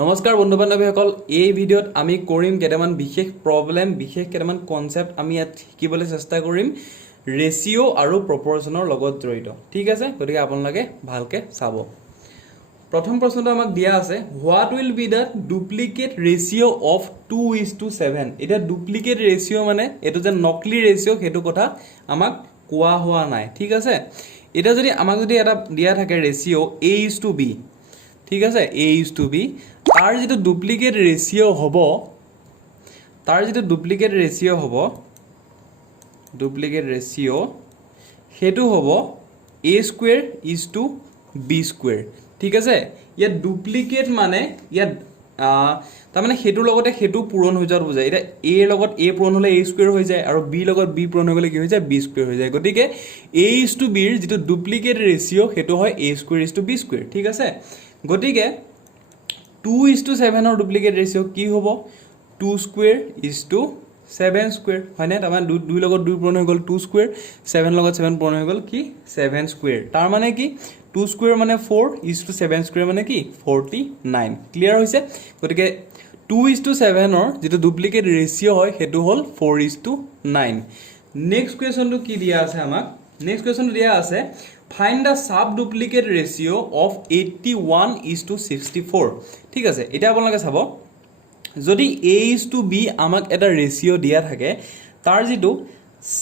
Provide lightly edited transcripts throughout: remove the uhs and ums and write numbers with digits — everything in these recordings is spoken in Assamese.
নমস্কাৰ বন্ধু বান্ধৱীসকল এই ভিডিঅ'ত আমি কৰিম কেইটামান বিশেষ প্ৰবলেম বিশেষ কেইটামান কনসেপ্ট আমি ইয়াত শিকিবলৈ চেষ্টা কৰিম ৰেশিও আৰু প্ৰপৰচনৰ লগত জড়িত ঠিক আছে গতিকে আপোনালোকে ভালকে চাব প্ৰথম প্ৰশ্নটো আমাক দিয়া আছে what will be the duplicate ratio of 2:7 এটা ডুপ্লিকেট ৰেশিও মানে এটো যে নকলি ৰেশিও হেতু কথা আমাক কোৱা হোৱা নাই ঠিক আছে এটা যদি আমাক যদি এটা দিয়া থাকে ৰেশিও a:b ঠিক আছে a:b तार जितु डुप्लिकेट रेशियो होबो हेतु होबो a² ठीक আছে या डुप्लिकेट माने या ता माने हेतु लगते हेतु पूरण हो जात बुझाय এটা a লগত a पूरण হলে a² হৈ যায় আৰু b লগত b पूरण হলে কি হৈ যায় b² হৈ যায় গতিকে a:b ৰ যেটো ডুপ্লিকেট ৰেশিও হেতু হয় a²b² ঠিক আছে গতিকে 2:7 और डुप्लिकेट रेशियो की होबो 2/7² হয়নে তামান 2 লগত 2 পূৰণ হৈ গল 2² 7 লগত 7 পূৰণ হৈ গল কি 7² তাৰ মানে কি 2² মানে 4:7² মানে কি 49 ক্লিয়াৰ হৈছে গতিকে 2:7 और যেটো ডুপ্লিকেট ৰেশিও হয় হেতু হল 4:9 নেক্সট কোৱেশ্চনটো কি দিয়া আছে আমাক নেক্সট কোৱেশ্চন দিয়া আছে Find the sub-duplicate ratio of 81:64 ঠিক আছে এটা আপোনালোকে চাব যদি a:b আমাক এটা ৰেশিও দিয়া থাকে তাৰ যেটো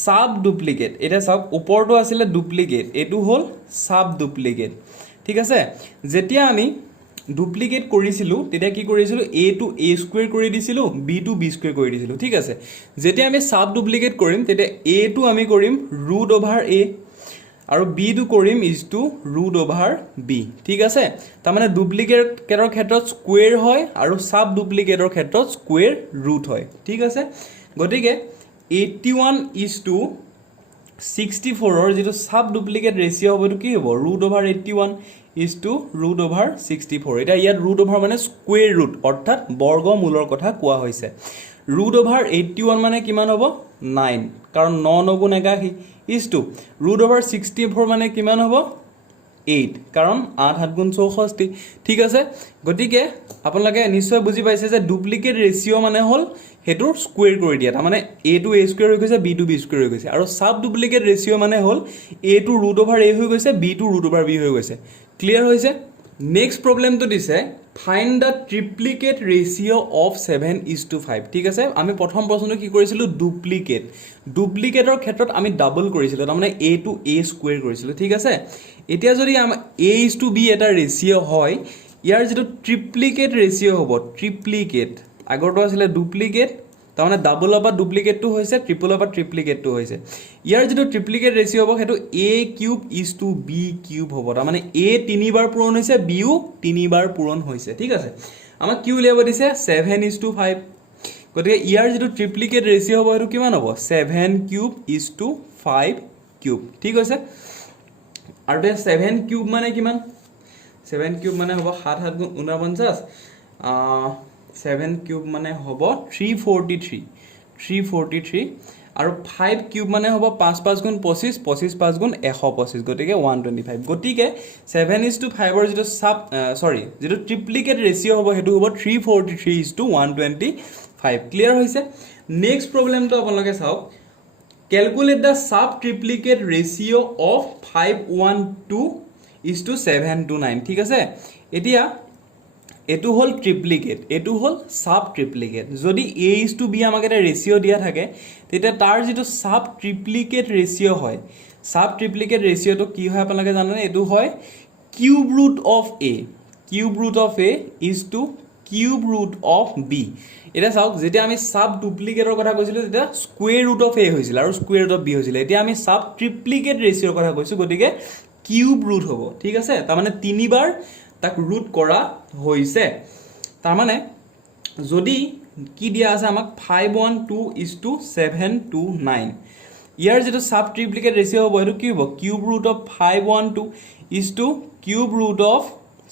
সাব ডুপ্লিকেট এটা সব ওপৰটো আছিল ডুপ্লিকেট এটো হল সাব ডুপ্লিকেট ঠিক আছে যেতিয়া আমি ডুপ্লিকেট কৰিছিলো তেতিয়া কি কৰিছিলো a to a² কৰি দিছিলো b to b² কৰি দিছিলো ঠিক আছে যেতিয়া আমি সাব ডুপ্লিকেট কৰিম তেতিয়া a to আমি কৰিম √a আৰু b টু কৰিম is to √b ঠিক আছে তাৰ মানে ডুপ্লিকেটৰ ক্ষেত্ৰত স্কয়াৰ হয় আৰু সাব ডুপ্লিকেটৰ ক্ষেত্ৰত স্কয়াৰ ৰুট হয় ঠিক আছে গতিকে 81:64 ৰ যেটো সাব ডুপ্লিকেট ৰেশিও হ'ব তো কি হ'ব √81 is to √64 এটা ইয়াত √over মানে স্কয়াৰ ৰুট অৰ্থাৎ বৰ্গমূলৰ কথা কোৱা হৈছে √81 মানে কিমান হ'ব 9 কাৰণ 9 গুণ 81 is to √64 মানে কিমান হ'ব 8 কাৰণ 8 7 গুণ 64 ঠিক আছে গতিকে আপোনালোকে নিশ্চয় বুজি পাইছে যে ডুপ্লিকেট ৰেশিও মানে হল হেতুৰ স্কয়াৰ কৰি দিয়া তাৰ মানে a to a² হৈ গৈছে b to b² হৈ গৈছে আৰু সাব ডুপ্লিকেট ৰেশিও মানে হল a to √a হৈ গৈছে b to √b হৈ গৈছে ক্লিয়াৰ হৈছে নেক্সট প্ৰবলেমটো দিছে ফাইন্ড দা ট্ৰিপ্লিকেট ৰেশিও অফ 7:5 ঠিক আছে আমি প্ৰথম প্ৰশ্নটো কি কৰিছিলো ডুপ্লিকেটৰ ক্ষেত্ৰত আমি ডাবল কৰিছিলো তাৰ মানে a to a² কৰিছিলো ঠিক আছে এতিয়া যদি a:b এটা ৰেশিও হয় ইয়াৰ যেটো ট্ৰিপ্লিকেট ৰেশিও হ'ব ট্ৰিপ্লিকেট আগৰটো আছিল ডুপ্লিকেট তাৰ মানে ডাবল অফ ডুপ্লিকেটটো হৈছে ট্ৰিপল অফ ট্ৰিপ্লিকেটটো হৈছে ইয়াৰ যেটো ট্ৰিপ্লিকেট ৰেশিও হ'ব হেতু a³ হ'ব তাৰ মানে a 3 বাৰ পূৰণ হৈছে b ও 3 বাৰ পূৰণ হৈছে ঠিক আছে আমাক কি উলিয়াব দিছে 7:5 গতিকে ইয়াৰ যেটো ট্ৰিপ্লিকেট ৰেশিও হ'ব হেতু কিমান হ'ব 7³ ঠিক আছে আৰু 7³ মানে কিমান 7³ মানে হ'ব 7 7 গুণ 49 7³ মানে হ'ব 343 আৰু 5³ মানে হ'ব 5 5 গুণ 25 25 5 গুণ 125 গতিকে 125 গতিকে 7:5 ৰ যেটো যেটো ট্ৰিপ্লিকেট ৰেশিও হ'ব হেতু হ'ব 343:125 ক্লিয়াৰ হৈছে নেক্সট প্ৰবলেমটো আপোনালোকে চাওক Calculate the sub-triplicate ratio of 5:1:2:7:9 ঠিক আছে এতিয়া এটো হল ট্রিপ্লিকেট এটো হল সাব ট্রিপ্লিকেট যদি a:b আমাক এটা ৰেশিও দিয়া থাকে তেতিয়া তাৰ যেটো সাব ট্ৰিপ্লিকেট ৰেশিও হয় সাব ট্ৰিপ্লিকেট ৰেশিওটো কি হয় আপোনালোকে জানেনে এটো হয় cube root of a is to cube root of b এটা চাওক যেতিয়া আমি সাব ডুপ্লিকেটৰ কথা কৈছিলো তেতিয়া স্কয়াৰ ৰুট অফ a হৈছিল আৰু স্কয়াৰ ৰুট অফ b হৈছিল এতিয়া আমি সাব ট্ৰিপ্লিকেট ৰেশিওৰ কথা কৈছো গতিকে কিউব ৰুট হ'ব ঠিক আছে তাৰ মানে 3 বাৰ তাক ৰুট কৰা হৈছে তাৰ মানে যদি কি দিয়া আছে আমাক 5:1:2:7:9 ইয়াৰ যেটো সাব ট্ৰিপ্লিকেট ৰেশিও হ'ব এটো কি হ'ব cube root of 5:1:2 cube root of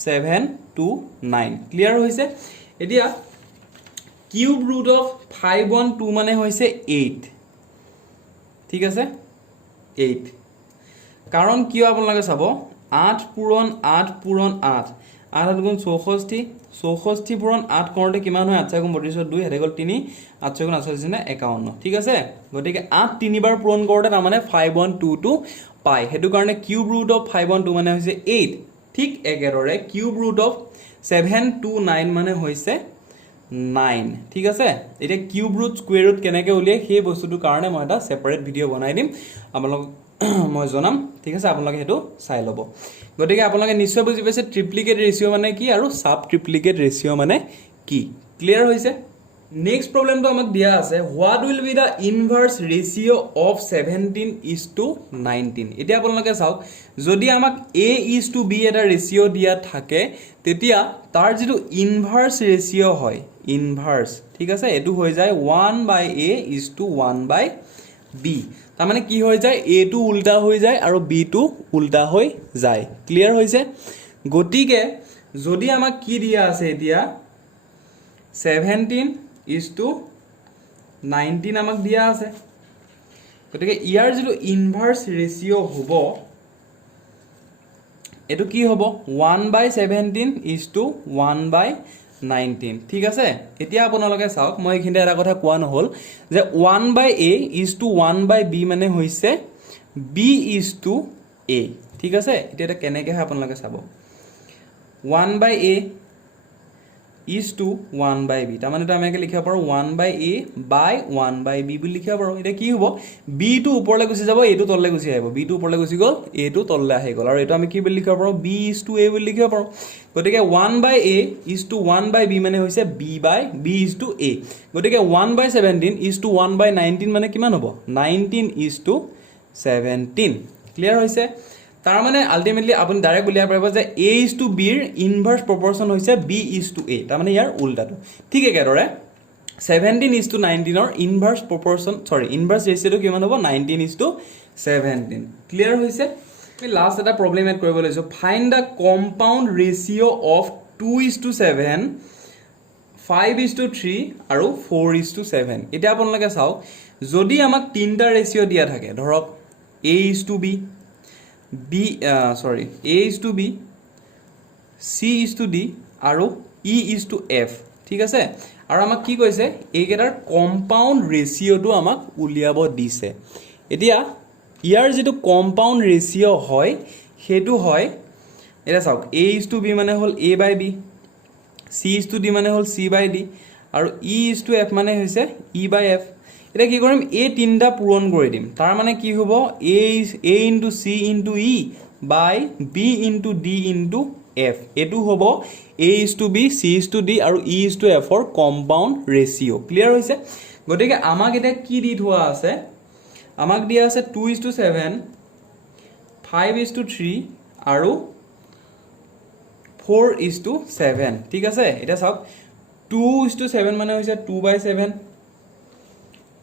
7:9 clear হৈছে এতিয়া কিউব ৰুট অফ 5:1:2 মানে হৈছে 8 ঠিক আছে 8 কাৰণ কিয় আপোনালোকে চাব 8 পূৰণ 8 পূৰণ 8 8 গুণ 64 64 পূৰণ 8 কৰোঁতে কিমান হয় 8 গুণ 32 2 হেৰি গ'ল 3 8 গুণ 48 নে 51 ঠিক আছে গতিকে 8 তিনিবাৰ পূৰণ কৰোঁতে তাৰ মানে 5122 পায় হেতু কাৰণে কিউব ৰুট অফ 512 মানে হৈছে 8 ঠিক একেদৰে কিউব ৰুট অফ 729 মানে হৈছে 9 ঠিক আছে এতিয়া কিউব ৰুট স্কয়াৰ ৰুট কেনেকৈ উলিয়ায় সেই বস্তুটোৰ কাৰণে মই এটা সেপাৰেট ভিডিও বনাই দিম আপোনালোক মই জনাম ঠিক আছে আপোনালোকে হেতু চাই ল'ব গতিকে আপোনালোকে নিশ্চয় বুজি পাইছে ট্ৰিপ্লিকেট ৰেশিও মানে কি আৰু সাব ট্ৰিপ্লিকেট ৰেশিও মানে কি ক্লিয়াৰ হৈছে নেক্সট প্ৰবলেমটো আমাক দিয়া আছে what will be the inverse ratio of 17:19 এতিয়া আপোনালোকে চাওক যদি আমাক a:b এটা ৰেশিও দিয়া থাকে তেতিয়া তাৰ যেটো ইনভাৰ্স ৰেশিও হয় ইনভাৰ্স ঠিক আছে এটো হৈ যায় 1/a:1/b তাৰ মানে কি হৈ যায় a টো উল্টা হৈ যায় আৰু b টো উল্টা হৈ যায় ক্লিয়াৰ হৈছে গতিকে যদি আমাক কি দিয়া আছে এতিয়া 17:19 আমাক দিয়া আছে গতিকে ইয়াৰ যেটো ইনভাৰ্স ৰেশিও হ'ব এটো কি হ'ব 1/17:1/19 ঠিক আছে এতিয়া আপোনালোকে চাওক মই এখিনতে এটা কথা কোৱা নহল যে 1/a:1/b মানে হৈছে b:a ঠিক আছে এতিয়া এটা কেনেকৈ হয় আপোনালোকে চাব 1/a:1/b তাৰ মানে আমি একে লিখিব পাৰো 1/a/1/b বুলি লিখিব পাৰো এটা কি হ'ব b টো ওপৰলৈ গুচি যাব a টো তললৈ গুচি আহিব b টো ওপৰলৈ গুচি গল a টো তললৈ আহি গল আৰু এটা আমি কি বুলি লিখিব পাৰো b:a বুলি লিখিব পাৰো গতিকে 1/a:1/b মানে হৈছে b/a গতিকে 1/17:1/19 মানে কিমান হ'ব 19:17 ক্লিয়াৰ হৈছে তাৰ মানে আলটিমেটলি আপুনি ডাইৰেক্ট উলিয়াব পাৰিব যে a:b ৰ ইনভাৰ্স প্ৰপৰচন হৈছে b:a তাৰ মানে ইয়াৰ উল্টাটো ঠিক একেদৰে 17:19 ৰ ইনভাৰ্স প্ৰপৰচন ইনভাৰ্স ৰেশিওটো কিমান হ'ব 19:17 ক্লিয়াৰ হৈছে আমি লাষ্ট এটা প্ৰবলেম এড কৰিব লৈছো ফাইন্ড দা কম্পাউন্ড ৰেশিও অফ 2:7 5:3 আৰু 4:7 এতিয়া আপোনালোকে চাওক যদি আমাক তিনটা ৰেশিও দিয়া থাকে ধৰক a:b a:b c:d আৰু e:f ঠিক আছে আৰু আমাক কি কৈছে এইকেটাৰ কম্পাউন্ড ৰেশিওটো আমাক উলিয়াব দিছে এতিয়া ইয়াৰ যেটো কম্পাউন্ড ৰেশিও হয় হেতু হয় এটা চাওক a:b মানে হল a/b c:d মানে হল c/d আৰু e:f মানে হৈছে e/f এটা কি কৰিম a তিনটা পূৰণ কৰি দিম তাৰ মানে কি হ'ব a * c * e by b * d * f এটো হ'ব a:b c:d আৰু e:f ৰ কম্পাউন্ড ৰেশিও ক্লিয়াৰ হৈছে গতিকে আমাক এটা কি দি থোৱা আছে আমাক দিয়া আছে 2:7 5:3 আৰু 4:7 ঠিক আছে এটা চাওক 2:7 মানে হৈছে 2/7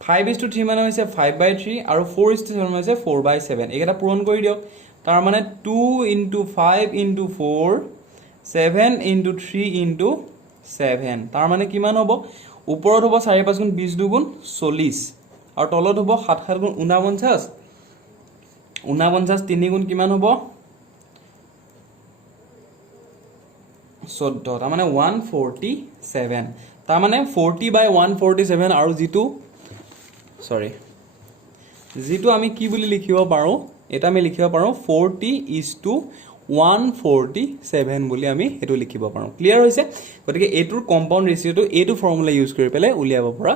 5:3 মানে হৈছে 5/3 আৰু 4:7 মানে হৈছে 4/7 এইকেইটা পূৰণ কৰি দিয়ক তাৰ মানে 2 * 5 * 4 7 * 3 * 7 তাৰ মানে কিমান হ'ব ওপৰত হ'ব 4 5 গুণ 20 2 গুণ 40 আৰু তলত হ'ব 7 7 গুণ 49 49 3 গুণ কিমান হ'ব 14 তাৰ মানে 147 তাৰ মানে 40/147 আৰু যেটো আমি কি বুলি লিখিব পাৰো এটা আমি লিখিব পাৰো 40:147 বুলি আমি এটো লিখিব পাৰো ক্লিয়াৰ হৈছে গতিকে এটোৰ কম্পাউন্ড ৰেশিওটো এটো ফৰ্মুলা ইউজ কৰি পেলাই উলিয়াব পৰা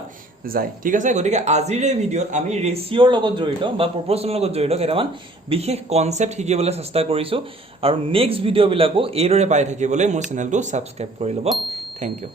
যায় ঠিক আছে গতিকে আজিৰ এই ভিডিওত আমি ৰেশিওৰ লগত জড়িত বা প্ৰপৰচনৰ লগত জড়িত কেইটামান বিশেষ কনসেপ্ট শিকিবলৈ চেষ্টা কৰিছো আৰু নেক্সট ভিডিও বিলাকো এইদৰে পাই থাকিবলৈ মোৰ চেনেলটো সাবস্ক্ৰাইব কৰি ল'ব থ্যাংক ইউ